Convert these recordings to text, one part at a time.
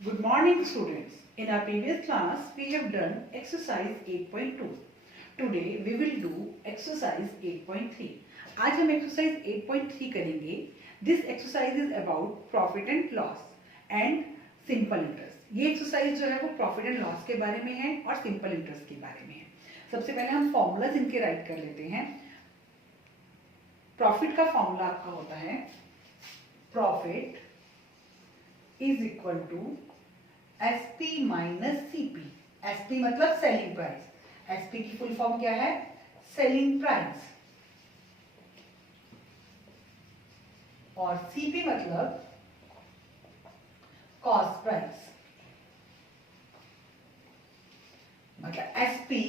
Good morning students. In our previous class we have done exercise 8.2. Today we will do exercise 8.3. आज हम exercise 8.3 करेंगे. This exercise is about profit and loss and simple interest. ये exercise जो है वो profit and loss के बारे में है और simple interest के बारे में है. सबसे पहले हम formulas इनके write कर लेते हैं. Profit का formula आपका होता है profit is equal to SP minus CP. SP मतलब सेलिंग प्राइस. SP की फुल फॉर्म क्या है? Selling price. और CP मतलब कॉस्ट प्राइस. मतलब SP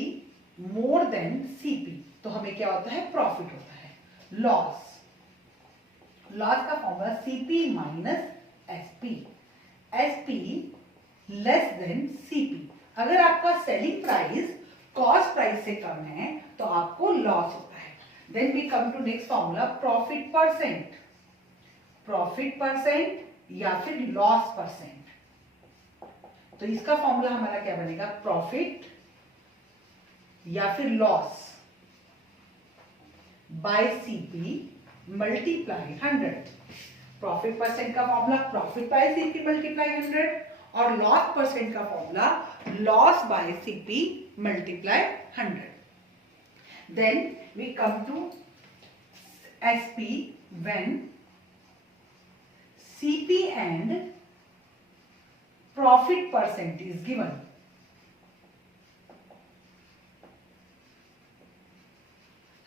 मोर देन CP तो हमें क्या होता है? प्रॉफिट होता है. लॉस. लॉस का formula CP minus SP. SP less than CP. अगर आपका सेलिंग प्राइस कॉस्ट प्राइस से कम है तो आपको लॉस होता है. Then we come to next formula profit percent. Profit percent या फिर लॉस परसेंट. तो इसका फॉर्मूला हमारा क्या बनेगा? प्रॉफिट या फिर loss by CP multiply 100. Profit percent का formula profit by CP multiply 100 और लॉस परसेंट का formula loss by CP multiply 100. Then we come to SP when CP and profit percent is given.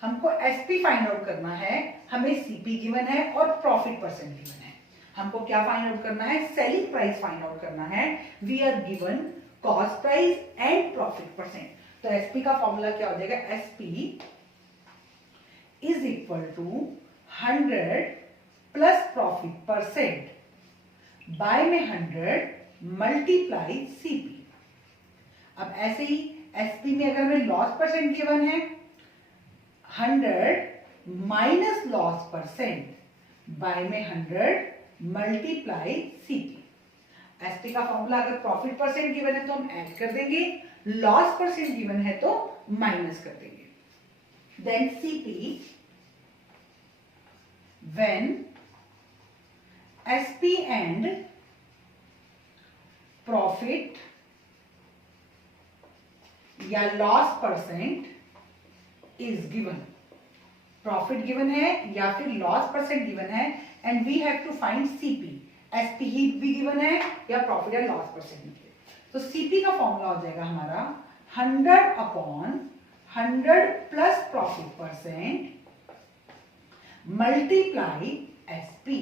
हमको SP find out करना है. हमें CP given है और profit percent given है. हमको क्या फाइंड आउट करना है? सेलिंग प्राइस फाइंड आउट करना है. We are given cost price and profit percent. तो SP का फॉर्मूला क्या हो जाएगा? SP is equal to 100 plus profit percent by में 100 मल्टीप्लाई CP. अब ऐसे ही SP में अगर हमें लॉस परसेंट गिवन है 100 माइनस लॉस परसेंट बाय में 100 मल्टीप्लाई CP. SP का फॉर्मूला अगर प्रॉफिट परसेंट गिवन है तो हम ऐड कर देंगे. लॉस परसेंट गिवन है तो माइनस कर देंगे. Then CP when SP and profit या loss percent is given. Profit given है या फिर लॉस परसेंट गिवन है and we have to find CP. SP ही भी गिवन है या प्रॉफिट या लॉस परसेंट. तो CP का फॉर्मूला हो जाएगा हमारा 100 upon 100 plus profit percent multiply SP.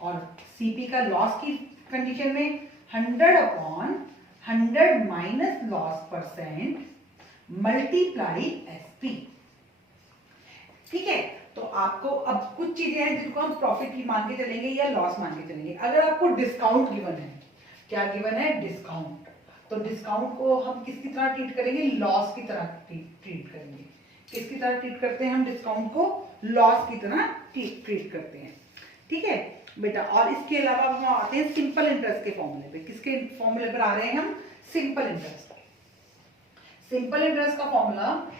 और CP का लॉस की कंडीशन में 100 upon 100 minus loss percent multiply SP. ठीक है. तो आपको अब कुछ चीजें हैं जिनको हम प्रॉफिट की मान के चलेंगे या लॉस मान के चलेंगे. अगर आपको डिस्काउंट गिवन है, क्या गिवन है? डिस्काउंट. तो डिस्काउंट को हम किसकी तरह ट्रीट करेंगे? लॉस की तरह ट्रीट करेंगे. किसकी तरह ट्रीट करते हैं हम डिस्काउंट को? लॉस की तरह ट्रीट करते हैं. ठीक है बेटा. और इसके अलावा हम आते हैं सिंपल इंटरेस्ट के फॉर्मूले पे. किसके फॉर्मूले पर आ रहे हैं हम? Simple interest. सिंपल इंटरेस्ट का formula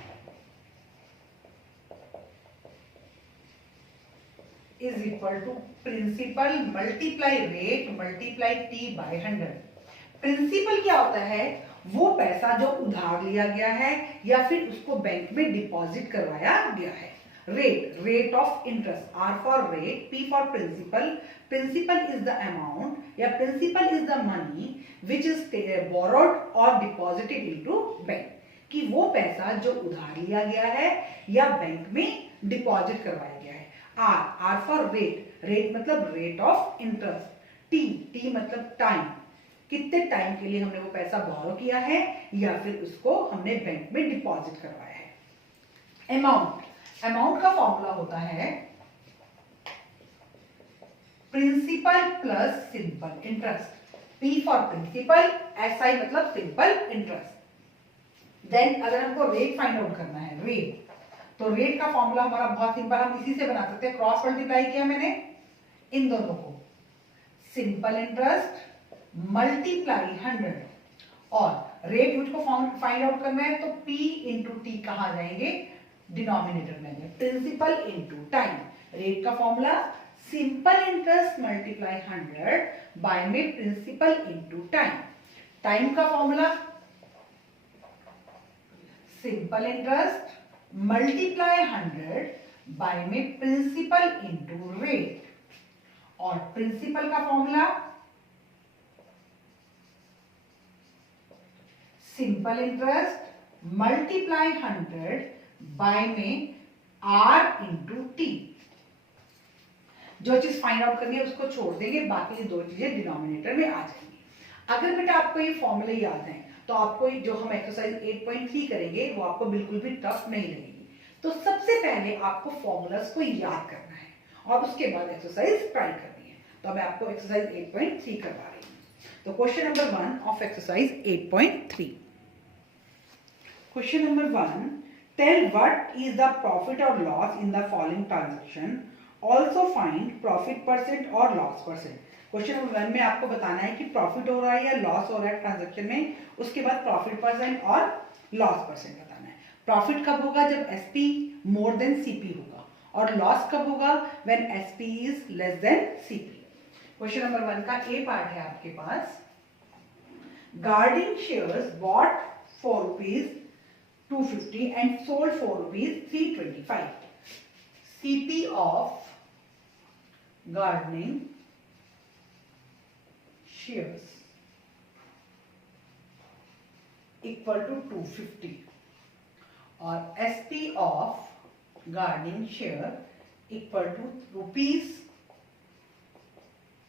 is equal to principal multiply rate multiply T by 100. Principal क्या होता है? वो पैसा जो उधार लिया गया है या फिर उसको बैंक में डिपॉजिट करवाया गया है. Rate, rate of interest. R for rate, P for principal. Principal is the amount या principal is the money which is borrowed और डिपॉजिटेड इनटू बैंक. कि वो पैसा जो उधार लिया गया है या बैंक में डिपॉजिट करवाया गया है. R for rate. रेट मतलब रेट ऑफ इंटरेस्ट. T मतलब टाइम. कितने टाइम के लिए हमने वो पैसा बोरो किया है या फिर उसको हमने बैंक में डिपॉजिट करवाया है. अमाउंट. अमाउंट का फॉर्मूला होता है principal plus simple interest. P for principal, SI मतलब सिंपल इंटरेस्ट. देन अगर हमको रेट फाइंड आउट करना है, रेट, तो रेट का फॉर्मूला हमारा बहुत सिंपल. हम इसी से बना सकते हैं. क्रॉस मल्टीप्लाई किया मैंने इन दोनों को. सिंपल इंटरेस्ट मल्टीप्लाई 100 और रेट मुझको फाइंड आउट करना है तो P इंटू टी कहाँ जाएंगे, डिनोमिनेटर में, प्रिंसिपल इंटू टाइम। रेट का formula simple interest multiply 100 by में प्रिंसिपल इंटू टाइम। टाइम का formula simple interest multiply 100 by में प्रिंसिपल इंटू रेट, और प्रिंसिपल का formula simple interest multiply 100 by में आर इंटू टी। जो चीज फाइंड आउट करनी है उसको छोड़ देंगे, बाकी दो चीजें डिनोमिनेटर में आ जाएंगी। अगर बेटा आपको ये फॉर्मूले याद हैं तो आपको जो हम एक्सरसाइज 8.3 करेंगे वो आपको बिल्कुल भी टफ नहीं लगेगी। तो सबसे पहले आपको फॉर्मूलास को याद करना है और उसके बाद एक्सरसाइज ट्राई करनी है। तो मैं आपको एक्सरसाइज 8.3 करवा रही हूँ। तो question number 1 of exercise 8.3। Question number 1, tell what is the profit और loss in the following transaction, also find profit percent और लॉस परसेंट। क्वेश्चन नंबर 1 में आपको बताना है कि प्रॉफिट हो रहा है या लॉस हो रहा है ट्रांजैक्शन में, उसके बाद प्रॉफिट परसेंट और लॉस परसेंट बताना है। प्रॉफिट कब होगा, जब एसपी मोर देन सीपी होगा, और लॉस कब होगा, when SP is less than CP. Question number 1 का ए पार्ट है आपके पास, gardening shears bought for ₹250 and sold for ₹325. CP of gardening shares equal to 250 और SP of gardening share equal to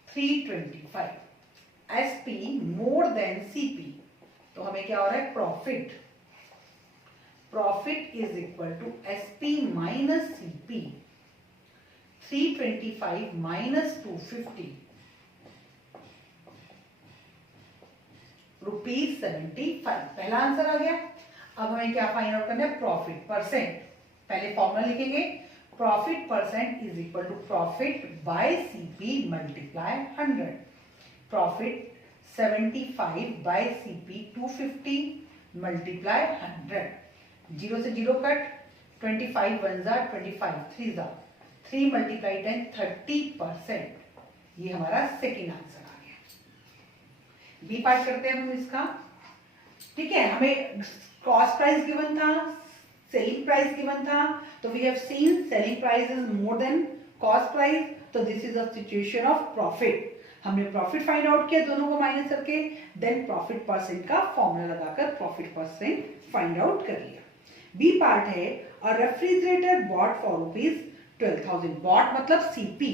₹325. SP more than CP, तो हमें क्या हो रहा है, profit. Profit is equal to SP minus CP, 325 minus 250, ₹75। पहला answer आ गया। अब हमें क्या फाइंड आउट करना है, प्रॉफिट परसेंट। पहले फॉर्मूला लिखेंगे, profit percent is equal to profit by CP multiply 100। Profit 75 by CP 250 multiply 100। 0 से 0 कट, 25 1 जा 25 3 जा, 3 मल्टीप्लाई 10 30%। ये हमारा सेकेंड आंसर आ गया। बी पार्ट करते हैं हम इसका। ठीक है, हमें कॉस्ट प्राइस गिवन था, सेलिंग प्राइस गिवन था, तो we have seen selling price is more than cost price, तो this is a situation of profit. हमने प्रॉफिट फाइंड आउट किया दोनों को माइनस करके, देन प्रॉफिट परसेंट का फॉर्मूला लगाकर प्रॉफिट परसेंट फाइंड आउट कर लिया। बी पार्ट है, a refrigerator bought for ₹12,000। Bought मतलब CP,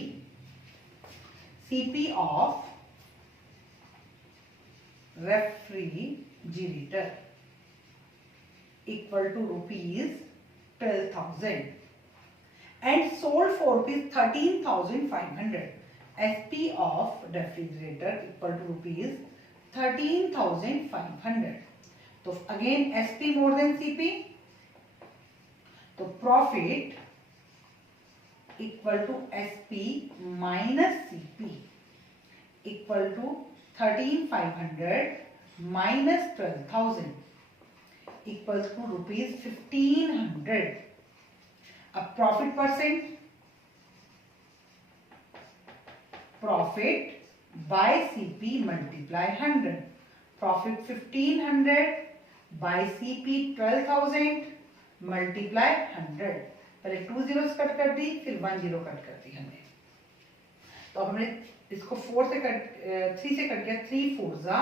CP of refrigerator equal to ₹12,000 and sold for ₹13,500. SP of refrigerator equal to ₹13,500. तो again SP more than CP, तो profit equal to SP minus CP equal to 13,500 minus 12,000 equal to ₹1,500। अब profit percent, profit by CP multiply 100। Profit 1,500 by CP 12,000 multiply 100। पहले 2 zeros cut कर दी, फिर 1 zero cut कर दी हमने। तो अब हमने इसको 3 से कट किया, 3 4 जा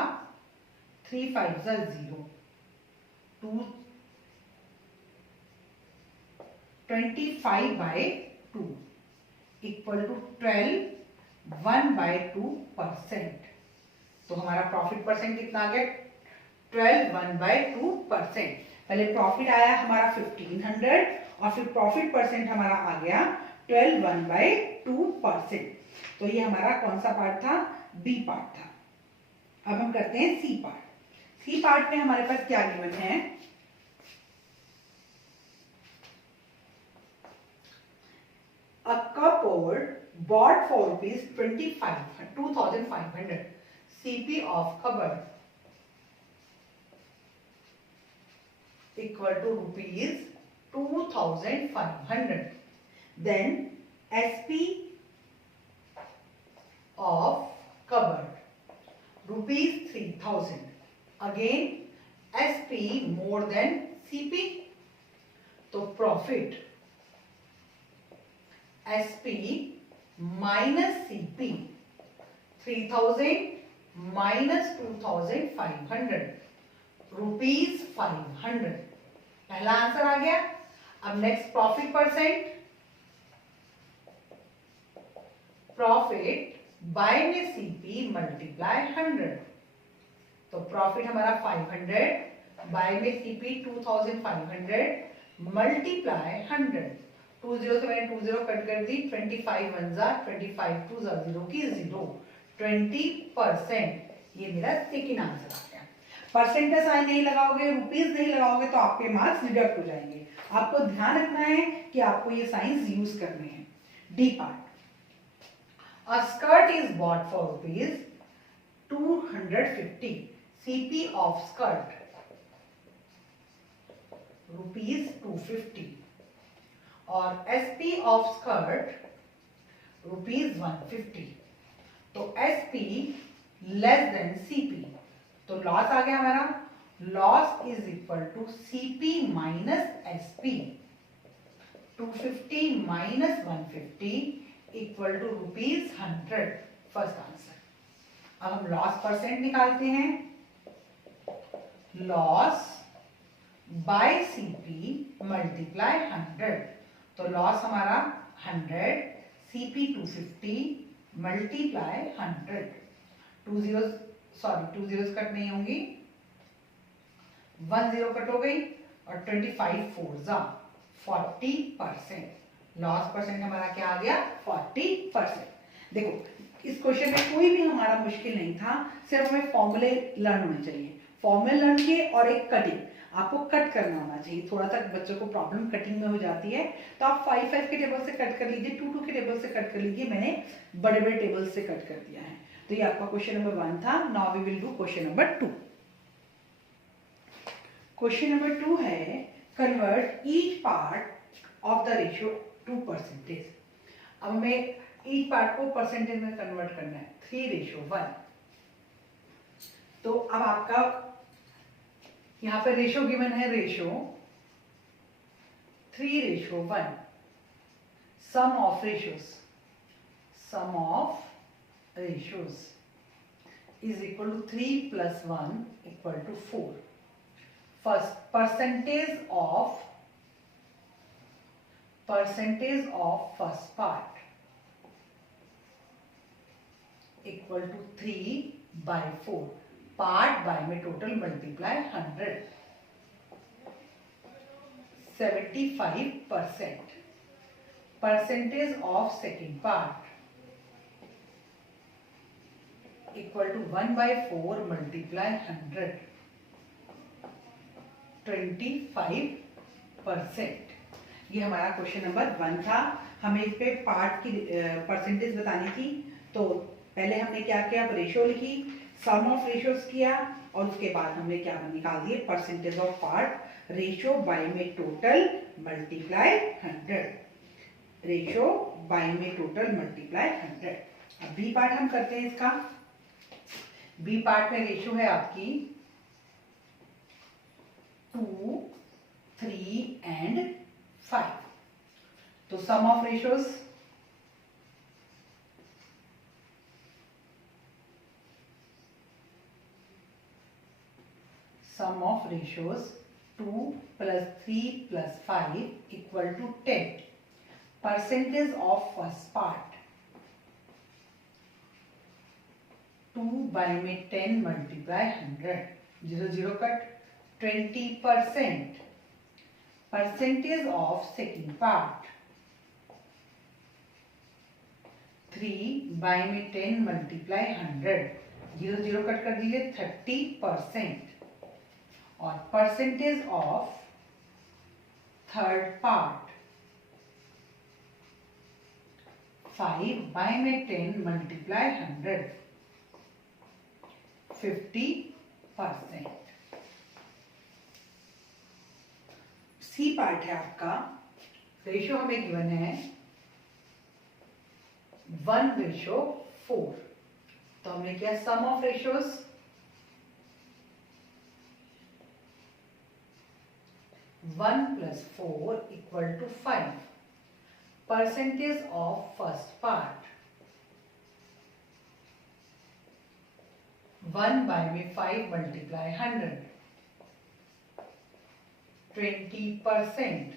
3 5 जा 0, 25 by 2 इक्वल टू 12 1/2%। तो हमारा प्रॉफिट परसेंट कितना आ गया, 12 1/2%। पहले प्रॉफिट आया हमारा 1,500 और फिर प्रॉफिट परसेंट हमारा आ गया 12 1/2%। तो ये हमारा कौन सा पार्ट था, बी पार्ट था। अब हम करते हैं सी पार्ट। सी पार्ट में हमारे पास क्या गिवन है, a cupboard bought for ₹2,500, CP of cupboard equal to rupees 2500. Then SP of cupboard rupees 3000. Again SP more than CP, तो profit SP minus CP 3000 minus 2500 rupees 500. पहला answer आ गया. अब next profit percent. Profit bye में CP multiply 100. तो profit हमारा 500 bye में CP 2500 multiply 100. 20 से मैंने 20 कट कर दी. 25 1 जा 25 2 जा 0 की 0. 20%. ये मेरा सेकेंड आंसर आ गया. परसेंट का साइन नहीं लगाओगे, रुपीस नहीं लगाओगे तो आपके मार्क्स डिडक्ट हो जाएंगे. आपको ध्यान रखना है कि आपको ये साइंस यूज करने हैं. D part. A skirt is bought for rupees 250. CP of skirt rupees 250 और SP of skirt rupees 150. तो SP less than CP. तो लॉस आ गया हमारा. Loss is equal to CP minus SP. 250 minus 150 equal to rupees 100. First answer. अब हम loss percent निकालते हैं. Loss by CP multiply 100. तो लॉस हमारा 100, CP 250 मल्टीप्लाई 100. 2 zeros कट नहीं होंगी. 1 0 कट हो गई और 25 4 जा 40%. लॉस परसेंट हमारा क्या आ गया? 40%. देखो इस क्वेश्चन में कोई भी हमारा मुश्किल नहीं था. सिर्फ हमें फॉर्मूले लर्न होने चाहिए. फॉर्मूले लर्न किए और एक कटिंग. आपको कट करना होना चाहिए. थोड़ा सा बच्चों को प्रॉब्लम कटिंग में हो जाती है तो आप 5 5 के टेबल से कट कर लीजिए, 2 2 के टेबल से कट कर लीजिए. मैंने बड़े बड़े टेबल से कट कर दिया है. तो ये आपका क्वेश्चन नंबर 1 था. Now we will do question number 2. Question number 2 है convert each part of the ratio to percentage. अब हमें ईच पार्ट को परसेंटेज में कन्वर्ट करना है. 3:1. तो अब आपका यहां पे रेशियो गिवन है. Ratio 3:1. Sum of ratios. Sum of ratios is equal to 3 plus 1 equal to 4. First, percentage of first part equal to 3 by 4. Part by में total multiply 100. 75%. Percentage of second part equal to 1 by 4 multiply 100. 25%. ये हमारा question number 1 था. हमें इस पे part की percentage बतानी थी. तो पहले हमने क्या किया? रेशियो लिखी, सम ऑफ रेशियोज किया और उसके बाद हमने क्या निकाल दिए? Percentage of part. Ratio by में टोटल मल्टीप्लाई 100. रेशियो बाय में टोटल मल्टीप्लाई 100. अब बी पार्ट हम करते हैं इसका. बी पार्ट में रेशियो है आपकी 2 3 एंड 5. तो sum of ratios sum of ratios 2 plus 3 plus 5 equal to 10. Percentage of first part 2 by में 10 multiply 100. 0 0 cut. 20%. Percentage of second part 3 by में 10 multiply 100. 0 0 कट कर दीजिए. 30%. और percentage of third part 5 by में 10 multiply 100. 50%। C part है आपका, ratio हमें given है 1:4। तो हमने किया sum of ratios, 1 + 4 = 5। Percentage of first part, 1/5 × 100, 20%।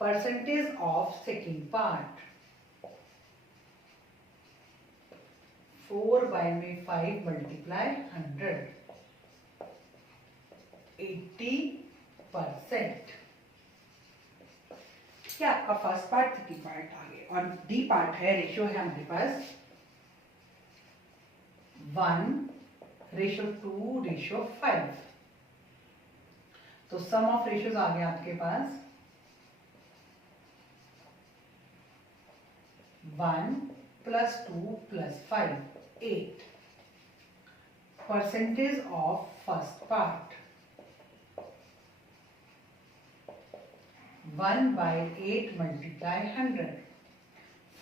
Percentage of second part, 4/5 × 100, 80%। क्या आपका फर्स्ट पार्ट, सेकंड पार्ट आ गए, और डी पार्ट है, रेशियो है हमारे पास 1:2:5। तो सम ऑफ रेशियोज आ गया आपके पास 1 + 2 + 5, 8। Percentage of first part, 1/8 × 100,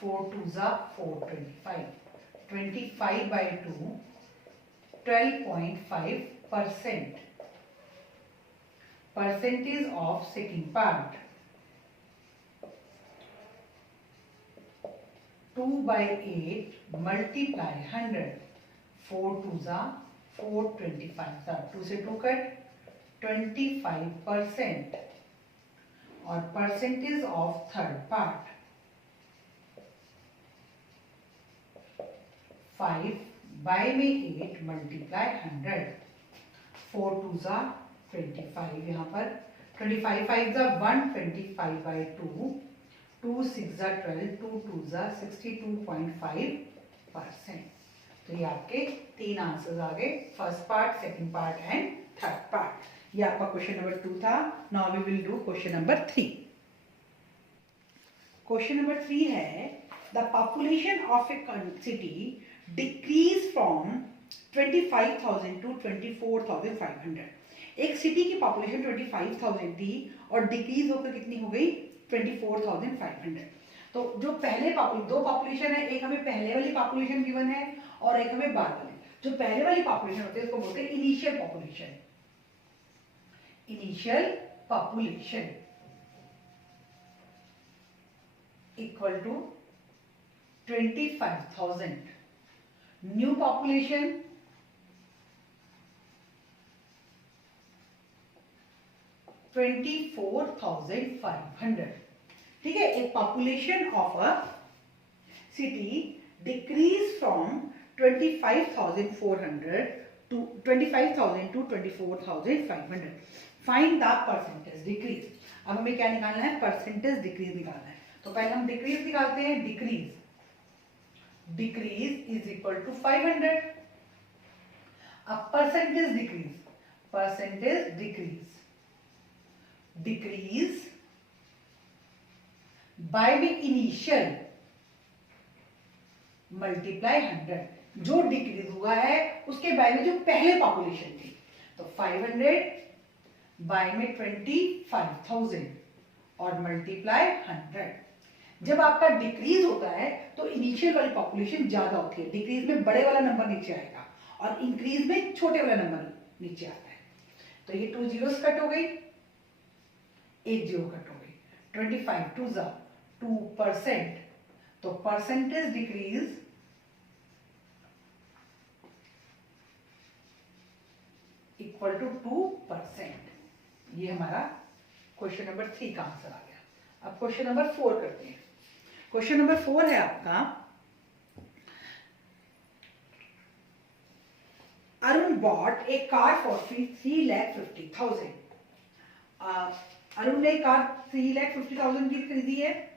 4×2 = 4, 25, 25/2, 12.5%। Percentage of second part, 2/8 × 100, 4×2 = 4, 25, 2 से 2 कट, 25%। और परसेंटेज ऑफ थर्ड पार्ट, 5/8 × 100, 4×2 = 25, यहाँ पर 25 5 = 125/2, 2 6 = 12, 2 2 = 62.5%। तो ये आपके 3 आंसर्स आ गए, first part, second part and third part. ये आपका क्वेश्चन नंबर 2 था। Now we will do question number 3। Question number 3 है, the population of a city decrease from 25,000 to 24,500। एक सिटी की पॉपुलेशन 25,000 थी और डिक्रीज होकर कितनी हो गई, 24,500। तो जो पहले दो पॉपुलेशन है, एक हमें पहले वाली पॉपुलेशन गिवन है और एक हमें बाद वाली। जो पहले वाली पॉपुलेशन होती है उसको बोलते हैं initial population. Initial population equal to 25,000। New population 24,500। ठीक है, एक population of a city decrease from 25,400 to 25,000 to 24,500। Find the percentage decrease. अब हमें क्या निकालना है, परसेंटेज डिक्रीज निकालना है। तो पहले हम डिक्रीज निकालते हैं। Decrease is equal to 500। अब परसेंटेज डिक्रीज बाय में इनिशियल मल्टीप्लाई 100। जो डिक्रीज हुआ है उसके बाय में जो पहले पॉपुलेशन थी, तो 500 बाय में 25,000 और मल्टीप्लाई 100। जब आपका डिक्रीज होता है तो इनिशियल वाली पॉपुलेशन ज्यादा होती है, डिक्रीज में बड़े वाला नंबर नीचे आएगा और इंक्रीज में छोटे वाला नंबर नीचे आता है। तो ये 2 zeros कट हो गई, 1 0 कट हो गई, 25 2 = 2%। तो परसेंटेज डिक्रीज इक्वल टू 2%। ये हमारा क्वेश्चन नंबर 3 का आंसर आ गया। अब क्वेश्चन नंबर 4 करते हैं। क्वेश्चन नंबर 4 है आपका, Arun bought a car for 3,50,000। Arun ने कार 3,50,000 की खरीदी है।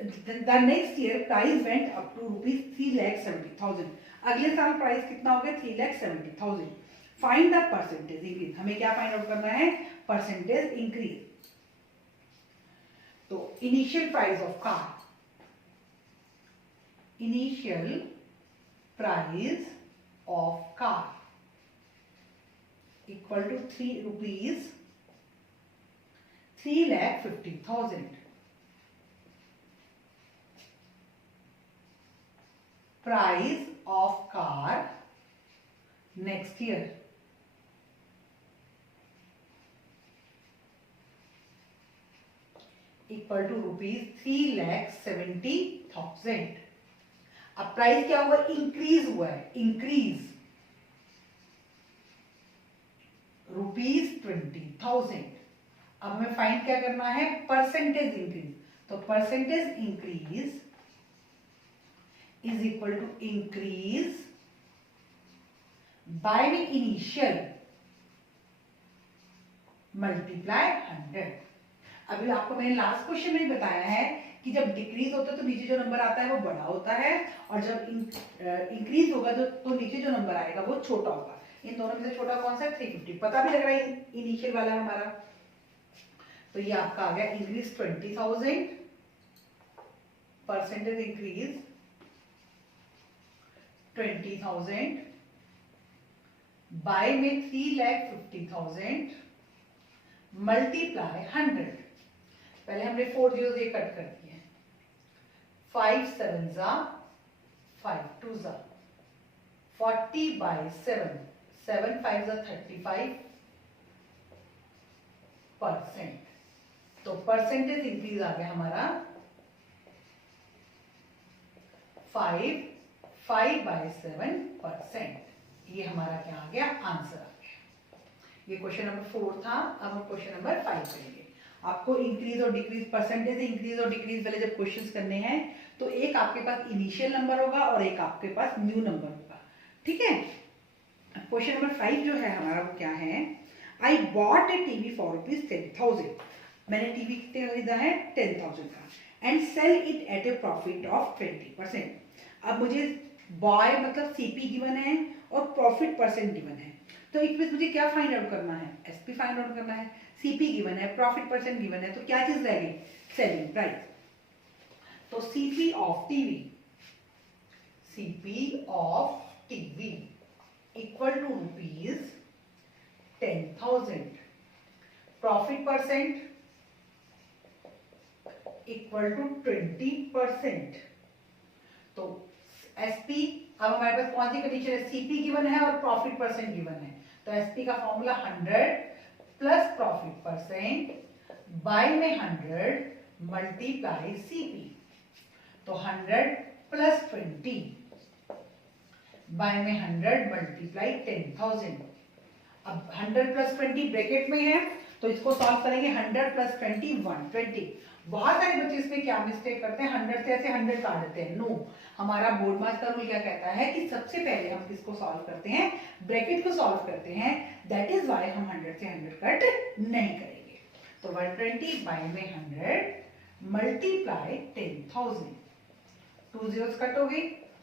The next year price went up to ₹3,70,000। अगले साल प्राइस कितना हो गया, 3,70,000। Find the percentage increase. हमें क्या फाइंड आउट करना है, परसेंटेज इंक्रीज। तो initial price of car, initial price of car equal to 3 rupees 3,50,000. Price of car next year equal to rupees 3,70,000. अब प्राइस क्या हुआ, इंक्रीज हुआ है, इंक्रीज ₹20,000. अब हमें फाइंड क्या करना है, परसेंटेज इंक्रीज. तो percentage increase is equal to increase by the initial multiply 100. अभी आपको मैंने लास्ट क्वेश्चन में बताया है कि जब डिक्रीज होता है तो नीचे जो नंबर आता है वो बड़ा होता है, और जब इंक्रीज होगा तो नीचे जो नंबर आएगा वो छोटा होगा. इन दोनों में से छोटा कौन सा है, 350. पता भी लग रहा है इनिशियल वाला हमारा. तो ये आपका आ गया इंक्रीज 20,000, परसेंटेज इंक्रीज 20,000 बाय में 3,50,000 मल्टीप्लाई 100. पहले हमने 4 जीरो ये कट कर दिए. 5 7 जा 5 2 जा 40 by 7 7 5 जा 35%. तो परसेंटेज इंक्रीज आ गया हमारा 5/7%. ये हमारा क्या आ गया, आंसर आ गया. ये क्वेश्चन नंबर 4 था. अब हम क्वेश्चन नंबर 5 करेंगे. आपको इंक्रीज और डिक्रीज, परसेंटेज इंक्रीज और डिक्रीज वाले जब क्वेश्चंस करने हैं तो एक आपके पास इनिशियल नंबर होगा और एक आपके पास न्यू नंबर होगा. ठीक है. क्वेश्चन नंबर 5 जो है हमारा वो क्या है, I bought a TV for ₹10,000. मैंने टीवी कितने खरीदा है, 10,000 का, and sell it at a profit of 20%. अब मुझे बाय मतलब सीपी गिवन है और प्रॉफिट परसेंट गिवन है. तो इट मींस मुझे क्या फाइंड आउट करना है, एसपी फाइंड आउट करना है. सीपी गिवन है, प्रॉफिट परसेंट गिवन है, तो क्या चीज रह गई, सेलिंग प्राइस. तो CP of TV equal to ₹10,000. Profit percent equal to 20%. तो एसपी, अब हमारे पास कौन सी कंडीशन है, सीपी गिवन है और प्रॉफिट परसेंट गिवन है. तो एसपी का formula 100 plus profit percent by में 100 मल्टीप्लाई सीपी. तो 100 प्लस 20 बाय में 100 मल्टीप्लाई 10,000. अब 100 प्लस 20 ब्रैकेट में है तो इसको सॉल्व करेंगे. 100 प्लस 20 120. बहुत सारे बच्चे इसमें क्या मिस्टेक करते हैं, 100 से ऐसे 100 काट देते हैं. नो, हमारा बोर्ड मार्क्स का रूल क्या कहता है कि सबसे पहले हम किसको सॉल्व करते हैं, ब्रैकेट को सॉल्व करते हैं. दैट इज व्हाई हम 100 से 100 कट नहीं करेंगे. तो 120 बाय में 100 मल्टीप्लाई 10,000. 2 zeros कट हो गई,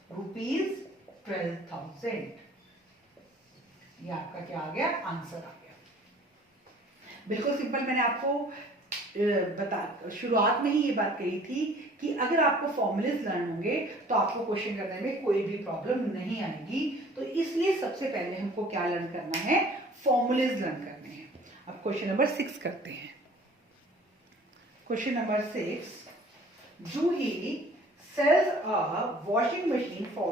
₹12,000. ये आपका क्या आ गया, आंसर आ गया. बिल्कुल सिंपल. मैंने आपको शुरुआत में ही ये बात कही थी कि अगर आपको फॉर्मूलेज लर्न होंगे तो आपको क्वेश्चन करने में कोई भी प्रॉब्लम नहीं आएगी. तो इसलिए सबसे पहले हमको क्या लर्न करना है, फॉर्मूलेज लर्न करने हैं. अब क्वेश्चन नंबर 6 करते हैं. Question number 6, Juhi sells a washing machine for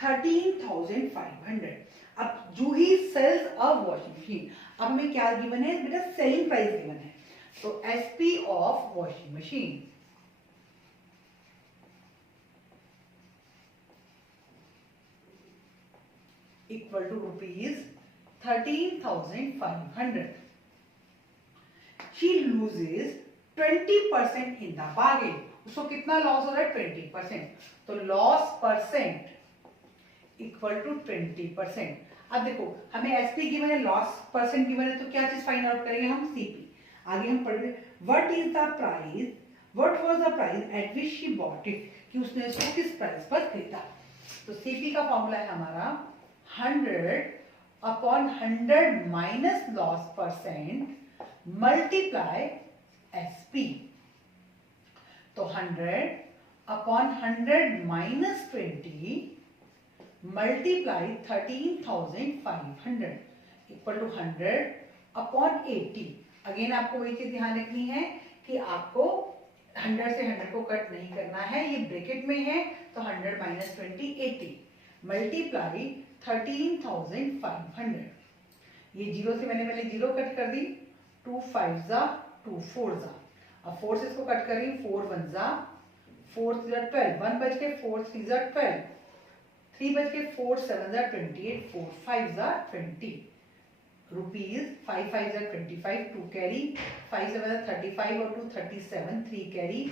₹13,500. अब जूही sells a washing machine. अब हमें क्या गिवन है बेटा, सेलिंग प्राइस गिवन है. तो SP of washing machine equal to ₹13,500. She loses 20% in the bargain. उसको कितना लॉस हो रहा है, 20%. तो लॉस परसेंट इक्वल टू 20%. अब देखो हमें एसपी गिवन है, लॉस परसेंट गिवन है, तो क्या चीज फाइंड आउट करेंगे हम, सीपी. आगे हम पढ़ रहे what was the price at which she bought it, कि उसने इसको किस प्राइस पर खरीदा. तो सीपी का फॉर्मूला है हमारा 100/100 minus loss percent multiply SP. तो 100/100 minus 20 multiply 13,500 equal to 100/80। Again आपको वही चीज ध्यान रखनी है कि आपको 100 से 100 को कट नहीं करना है, ये ब्रैकेट में है तो 100 माइनस 20 80 मल्टीप्लाई 13,500। ये जीरो से मैंने पहले जीरो कट कर दी, 2 5 जा 2 4 जा, अब 4 से इसको कट कर रही हूँ, 4 1 जा 4 3 जा 12, 1 बच के 4 3 जा 12, 3 बच के 4 7 जा 28, 4 5 जा 20 रुपीज, 5 5 जा 25, 2 कैरी, 5 7 जा 35 और 2 37, 3 कैरी,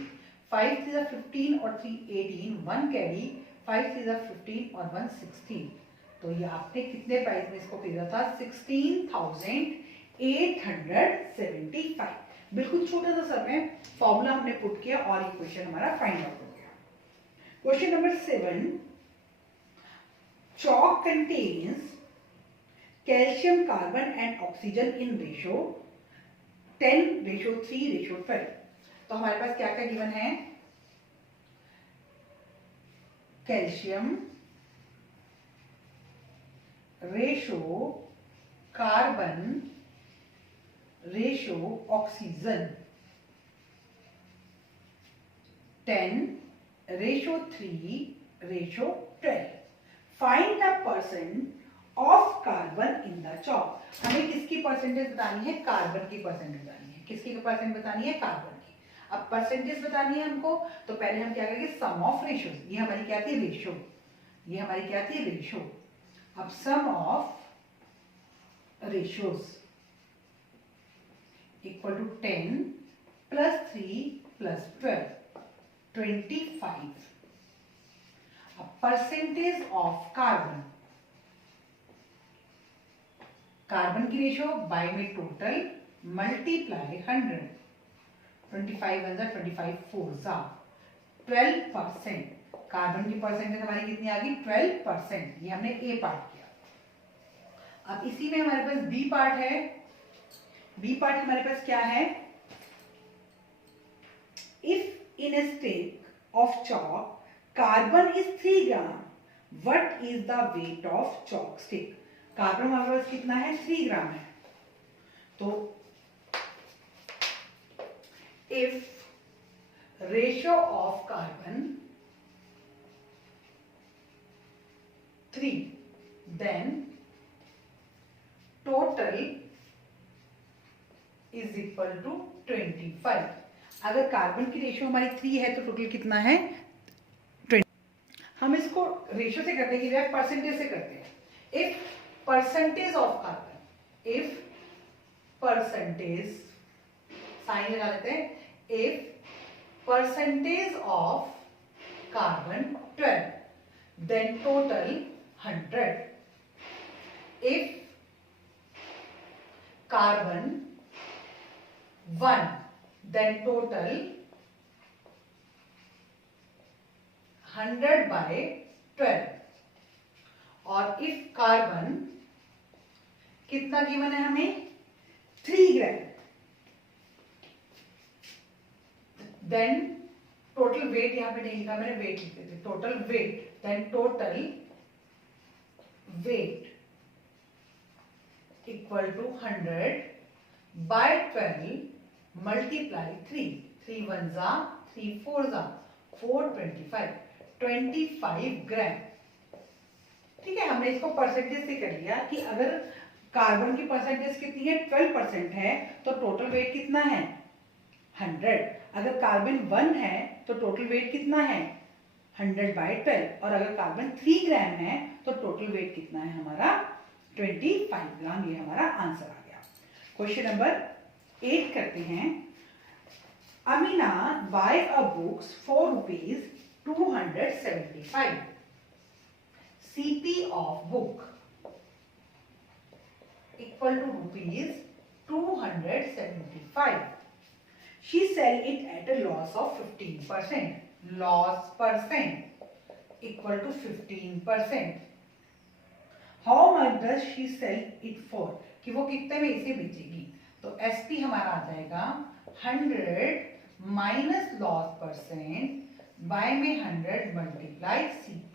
5 3 जा 15 और 3 18, 1 कैरी, 5 3 जा 15 और 1 16। तो ये आपने कितने प्राइस में इसको खरीदा था? 16,875। बिल्कुल छोटा सा सर में फॉर्मूला हमने पुट किया और इक्वेशन हमारा फाइंड आउट हो गया। Question number 7, chalk contains calcium, carbon and oxygen in ratio 10:3:12। तो हमारे पास क्या क्या गिवन है? Calcium ratio carbon ratio oxygen 10:3:12। Find the percent of carbon in the chalk. हमें किसकी परसेंटेज बतानी है? कार्बन की परसेंटेज बतानी है। किसकी परसेंट बतानी है? कार्बन की। अब परसेंटेज बतानी है हमको, तो पहले हम क्या करेंगे? सम ऑफ रेशो। ये हमारी क्या थी? रेशो। ये हमारी क्या थी? रेशो। अब sum of ratios equal to 10 plus 3 plus 12 25। अब परसेंटेज ऑफ कार्बन, कार्बन की रेशो बाय में टोटल मल्टीप्लाई 100, 25 1 25 4 12%। कार्बन की परसेंटेज हमारी कितनी आ गई? 12%। ये हमने ए पार्ट किया। अब इसी में हमारे पास बी पार्ट है। बी पार्ट हमारे पास क्या है? If in a stick of chalk carbon is 3 gram, what is the weight of chalk stick? Carbon हमारे पास कितना है? 3 ग्राम है। तो if ratio of carbon 3, then total is equal to 25। अगर कार्बन की रेशियो हमारी 3 है तो टोटल कितना है? 20। हम इसको रेशियो से करने की बजाय परसेंटेज से करते हैं। If percentage of carbon, if percentage, sign लगा लेते हैं, if percentage of carbon 12, then total 100। If carbon 1, then total 100/12। और इफ कार्बन कितना गिवन है हमें? 3 ग्राम, देन टोटल वेट, यहां पे नहीं लिखा मैंने, वेट लिख देते, total weight, then total weight equal to 100/12 multiply 3, 3 1 जा 3 4 जा 4 25 ग्राम। ठीक है, हमने इसको परसेंटेज से कर लिया कि अगर कार्बन की परसेंटेज कितनी है? 12% है, तो टोटल वेट कितना है? 100। अगर कार्बन 1 है तो टोटल वेट कितना है? 100/12। और अगर कार्बन 3 ग्राम है तो टोटल वेट कितना है हमारा? 25 ग्राम। ये हमारा आंसर आ गया। क्वेश्चन नंबर 8 करते हैं। Amina buy a books for ₹275। CP of book equal to ₹275. She sell it at a loss of 15%. Loss percent equal to 15%. How much does she sell it for? कि वो कितने में इसे बेचेगी? तो SP हमारा आ जाएगा 100 माइनस लॉस परसेंट बाय में 100 multiply CP।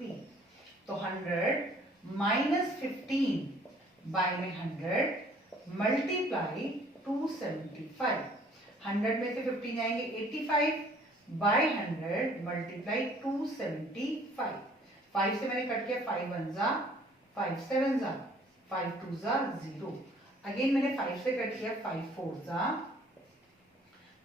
तो 100 माइनस 15 बाय में 100 मल्टीप्लाई 275। 100 में से 15 जाएंगे 85 बाय 100 मल्टीप्लाई 275। 5 से मैंने कट किया, 5 1 जा 5 7 जा 5 2 जा 0। अगेन मैंने 5 से कट किया, 5 4 जा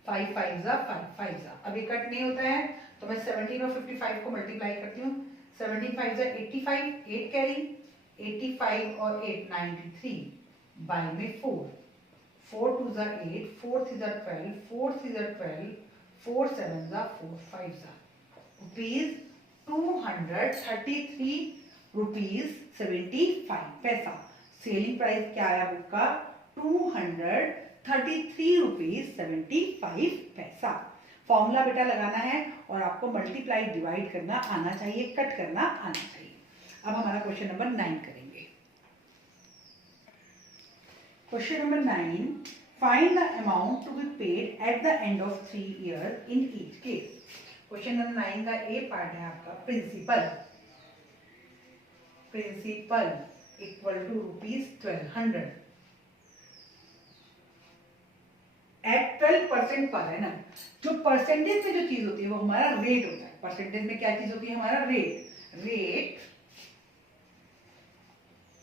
5 5 जा 5 5 जा। अब ये कट नहीं होता है तो मैं 17 और 55 को मल्टीप्लाई करती हूँ। 17 5 जा 85, 8 कैरी, 85 और 8 93 बाय में 4 4 2 जा 8, 4 3 जा 12, 4 3 जा 12, 4 7 जा 4 5 जा रुपीज 233 रुपीज 75 पैसा। सेलिंग प्राइस क्या आया बुक का? 233 रुपीज 75 पैसा। फॉर्मूला बेटा लगाना है और आपको मल्टीप्लाई डिवाइड करना आना चाहिए, कट करना आना चाहिए। अब हमारा क्वेश्चन नंबर 9 करेंगे। Question number 9, find the amount to be paid at the end of 3 years in each case. Question number 9 का ए पार्ट है आपका principal. Principal equal to ₹1200 at 12% per annum. जो परसेंटेज में जो चीज होती है वो हमारा रेट होता है। परसेंटेज में क्या चीज होती है? हमारा रेट। Rate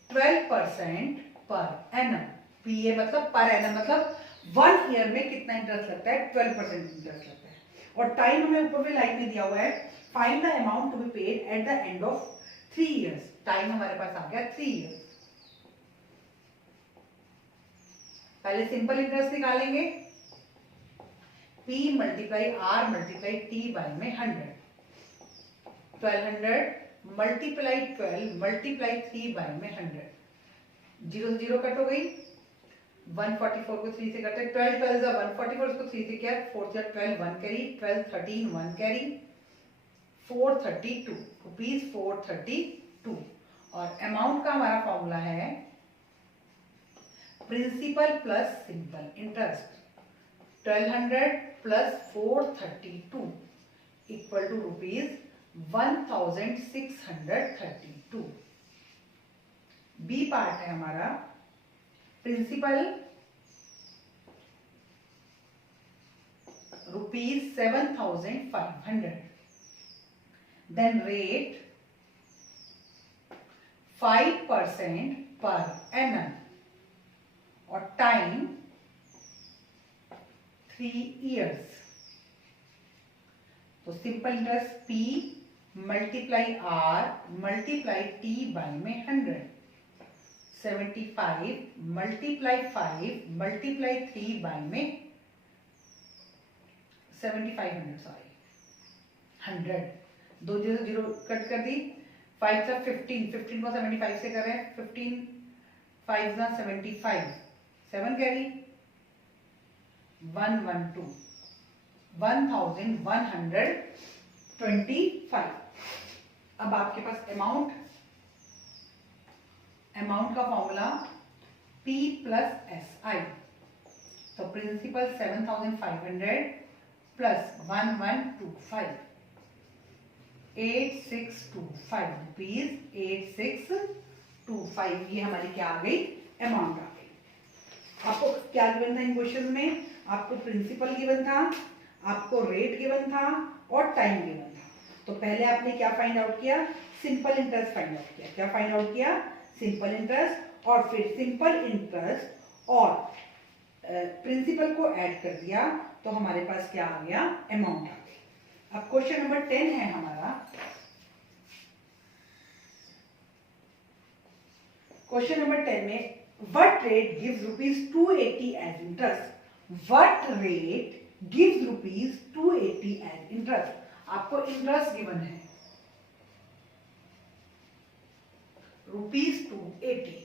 12% per annum. पीए मतलब पर एनम, मतलब 1 ईयर में कितना इंटरेस्ट लगता है? 12% इंटरेस्ट लगता है। और टाइम हमें ऊपर भी लाइन में दिया हुआ है, find the amount to be paid at the end of 3 years। Time हमारे पास आ गया 3 years। पहले सिंपल इंटरेस्ट निकालेंगे, P multiply R multiply T by में 100। 1200 मल्टीप्लाई 12 मल्टीप्लाई 3 बाय में 100। 0 0 कट हो गई। 144 को 3 से करते, 12 12 जा 144, उसको 3 से किया, 4 से 12 1 कैरी, 12 13 1 कैरी, 432 रुपीज 432। और अमाउंट का हमारा फॉर्मूला है principal plus simple interest. 1200 plus 432 equal to rupees 1632। B part है हमारा principal rupees 7500, then rate 5% per annum और टाइम 3 years। तो simple interest P multiply R multiply T by में 100। 75 multiply 5 multiply 3 bye में 7500 sorry 100। 2 0 0 cut कर दी। 5 से 15 15 को 75 से कर रहे हैं। 15 5 जा 75 7 कैरी 112 1125। अब आपके पास अमाउंट का फॉर्मूला P प्लस SI। तो प्रिंसिपल 7500 प्लस 1125 8625 रुपीज 8625। ये हमारी क्या आ गई? अमाउंट आ गई। आपको क्या गिवन था इन क्वेश्चन में? आपको प्रिंसिपल गिवन था, आपको रेट गिवन था और टाइम गिवन था। तो पहले आपने क्या फाइंड आउट किया? सिंपल इंटरेस्ट फाइंड आउट किया। क्या फाइंड आउट किया? Simple interest. और फिर सिंपल इंटरेस्ट और प्रिंसिपल को ऐड कर दिया तो हमारे पास क्या आ गया? अमाउंट आ गई। अब क्वेश्चन नंबर 10 है हमारा। क्वेश्चन नंबर 10 में what rate gives rupees 280 as interest? What rate gives rupees 280 as interest? आपको इंटरेस्ट गिवन है rupees 280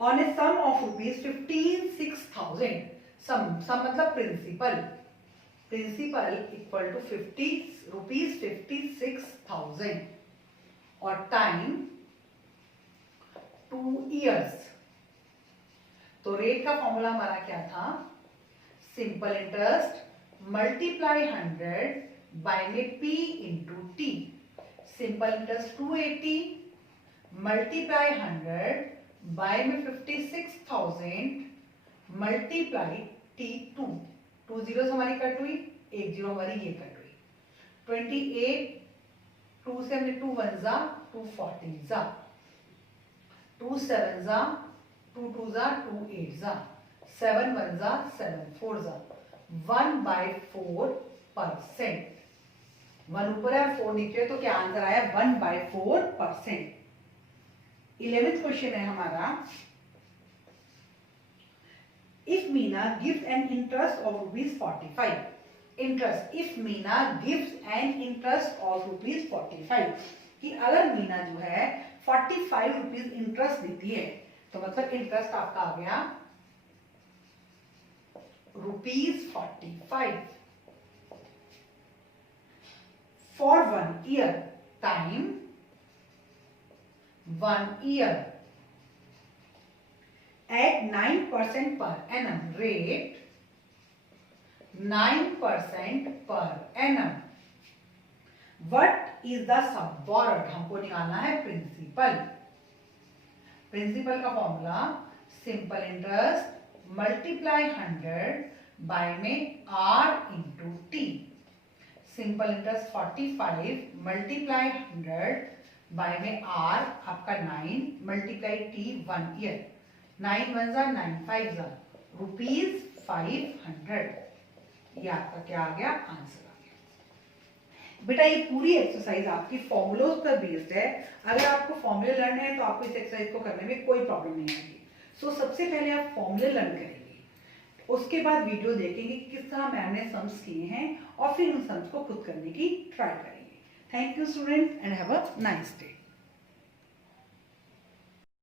on a sum of rupees 56,000। Sum मतलब principal. Principal equal to 50 rupees 56,000 और time 2 years। तो rate का formula हमारा क्या था? सिंपल इंटरेस्ट मल्टीप्लाई 100 बाय में P into T। Simple interest 280 multiply 100 by में 56,000 मल्टीप्लाई T2, 2 जीरो हमारी कट हुई, 1 जीरो हमारी ये कट हुई, 28, 2 से हमने 2 1 जा 2 40 जा, 2 7 जा 2 2 जा 2 8 जा, 7 1 जा 7 4 जा, 1/4%। 1 ऊपर है 4 नीचे, तो क्या आंसर आया 1/4%। 11th क्वेश्चन है हमारा, if Meena gives an interest of ₹45, interest, if Meena gives an interest of ₹45, कि अगर मीना जो है 45 रुपीज इंटरेस्ट देती है, तो मतलब इंटरेस्ट आपका आ गया ₹45 for 1 year time 1 year at 9% per annum rate 9% per annum. What is the subborrowed? हमको निकालना है प्रिंसिपल। प्रिंसिपल का formula simple interest multiply 100 by में R into T. Simple interest 45 multiply 100 by में R आपका 9 मल्टीप्लाई टी 1 ईयर, 9 1 जा 9 5 जा ₹500। ये आपका क्या आ गया, आंसर आ गया। बेटा ये पूरी एक्सरसाइज आपकी फॉर्मूलोज पर बेस्ड है। अगर आपको फॉर्मूले लर्न है तो आपको इस एक्सरसाइज को करने में कोई प्रॉब्लम नहीं आएगी। सो सबसे पहले आप फॉर्मूले लर्न करेंगे, उसके बाद वीडियो देखेंगे किस तरह मैम ने सम्स किए हैं और फिर उन सम्स को खुद करने की ट्राई करेंगे। Thank you students and have a nice day.